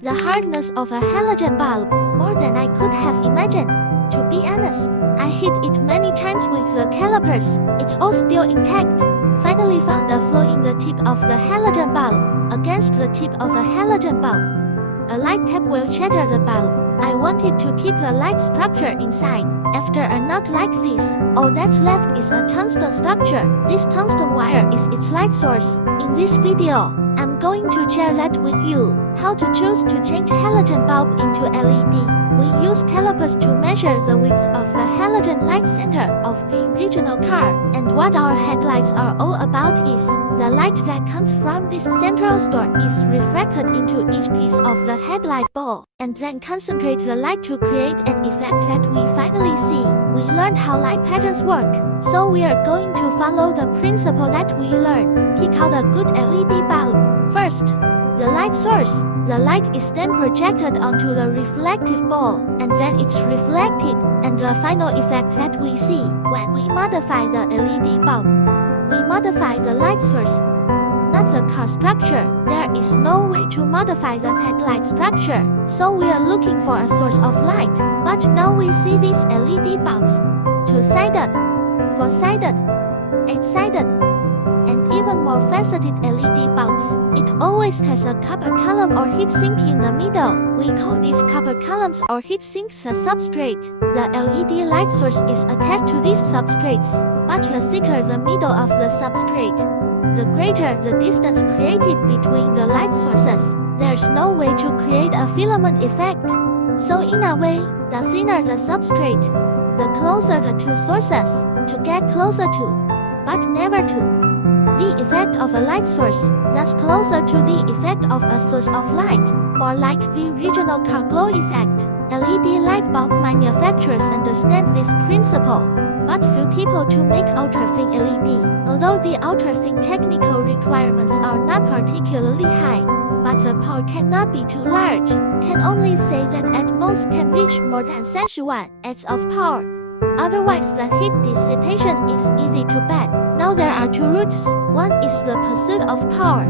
The hardness of a halogen bulb, more than I could have imagined. To be honest, I hit it many times with the calipers. It's all still intact. Finally found a flaw in the tip of the halogen bulb. Against the tip of a halogen bulb, a light tap will shatter the bulb. I wanted to keep a light structure inside. After a knot like this, all that's left is a tungsten structure. This tungsten wire is its light source. In this video, I'm going to share that with you, how to choose to change halogen bulb into LED. We use calipers to measure the width of the halogen light center of the original car, and what our headlights are all about is, the light that comes from this central store is refracted into each piece of the headlight ball, and then concentrate the light to create an effect that we finally see. We learned how light patterns work, so we are going to follow the principle that we learned. Pick out a good LED bulb. First, the light source. The light is then projected onto the reflective ball, and then it's reflected, and the final effect that we see when we modify the LED bulb. We modify the light source, not the car structure. There is no way to modify the headlight structure, so we are looking for a source of light. But now we see these LED bulbs. Two-sided, four-sided, eight-sided, and even more faceted LED bulbs. It always has a copper column or heat sink in the middle. We call these copper columns or heat sinks a substrate. The LED light source is attached to these substrates, but the thicker the middle of the substrate, the greater the distance created between the light sources. There's no way to create a filament effect. So in a way, the thinner the substrate, the closer the two sources, to get closer to, but never to, the effect of a light source, thus closer to the effect of a source of light, more like the original car glow effect. LED light bulb manufacturers understand this principle, but few people to make ultra-thin LED. Although the ultra-thin technical requirements are not particularly high, but the power cannot be too large. Can only say that at most can reach more than 31 watts of power. Otherwise, the heat dissipation is easy to bad. Now there are two routes. One is the pursuit of power.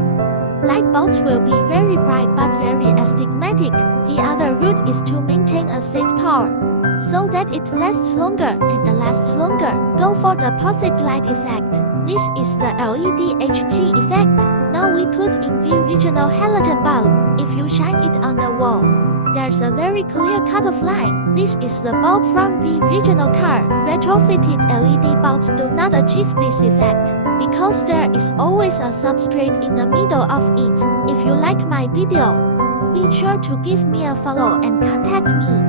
Light bulbs will be very bright but very astigmatic. The other route is to maintain a safe power, so that it lasts longer and lasts longer. Go for the perfect light effect. This is the LED HG effect. Now we put in the original halogen bulb. If you shine it on the wall, there's a very clear cut-off line. This is the bulb from the original car. Retrofitted LED bulbs do not achieve this effect, because there is always a substrate in the middle of it. If you like my video, be sure to give me a follow and contact me.